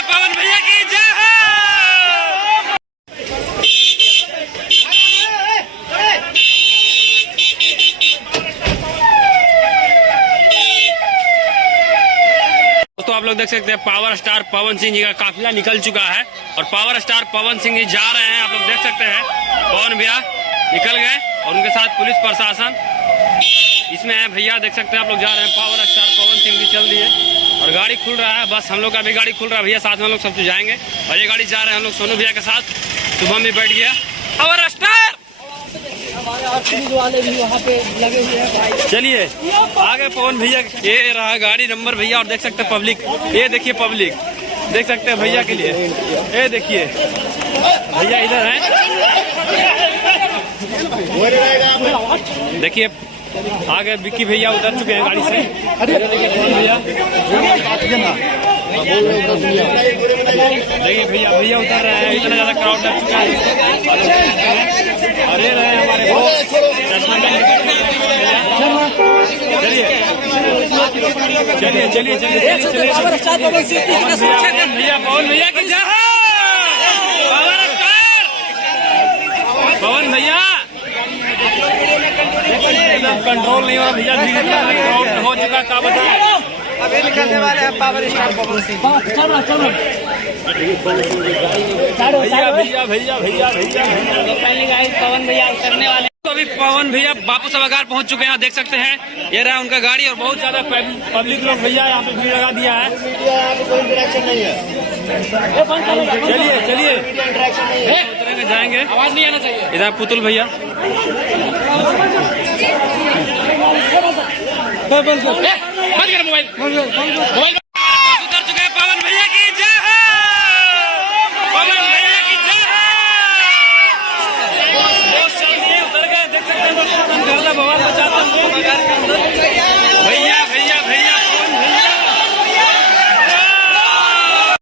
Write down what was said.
गए पवन भैया की जय हो। दोस्तों आप लोग देख सकते हैं पावर स्टार पवन सिंह जी का काफिला निकल चुका है और पावर स्टार पवन सिंह जी जा रहे हैं। आप लोग देख सकते हैं पवन भैया निकल गए और उनके साथ पुलिस प्रशासन इसमें है। भैया देख सकते हैं आप लोग जा रहे हैं। पावर स्टार पवन सिंह जी चल दिए और गाड़ी खुल रहा है। बस हम लोग का भी गाड़ी खुल रहा है। भैया साथ में हम लोग सब कुछ जाएंगे और ये गाड़ी जा रहे हैं हम लोग सोनू भैया के साथ। शुभम भी बैठ गया। पावर स्टार वाले भी वहाँ पे लगे हुए हैं भाई। चलिए आगे पवन भैया। ये रहा गाड़ी नंबर भैया और देख सकते हैं पब्लिक। ये देखिए पब्लिक देख सकते हैं भैया के लिए। ये देखिए भैया इधर हैं। देखिए आगे विक्की भैया उतर चुके हैं गाड़ी से। देखिए पवन भैया देखिए भैया उतर रहे हैं। इतना ज्यादा क्राउड लग चुका है। अरे रहे हमारे चलिए भैया पवन भैया की जय हो। पवन भैया कंट्रोल नहीं हो रहा भैया। क्राउड हो चुका क्या बताएं। अभी निकलने वाले हैं पावर स्टार पवन सिंह। भैया पवन भैया उतरने वाले। तो अभी पवन भैया बापू सभागार पहुंच चुके हैं। देख सकते हैं ये रहा उनका गाड़ी और बहुत ज्यादा पब्लिक लोग भैया यहाँ पे भीड़ लगा दिया है। कोई इंटरेक्शन नहीं है। चलिए उतरेंगे जाएंगे। आवाज नहीं आना चाहिए। इधर पुतुल भैया मोबाइल उतर चुके हैं। पवन भैया की जय हो। पवन भैया की जय हो। उतर गए देख सकते हैं। भगवान बचाते हैं भैया।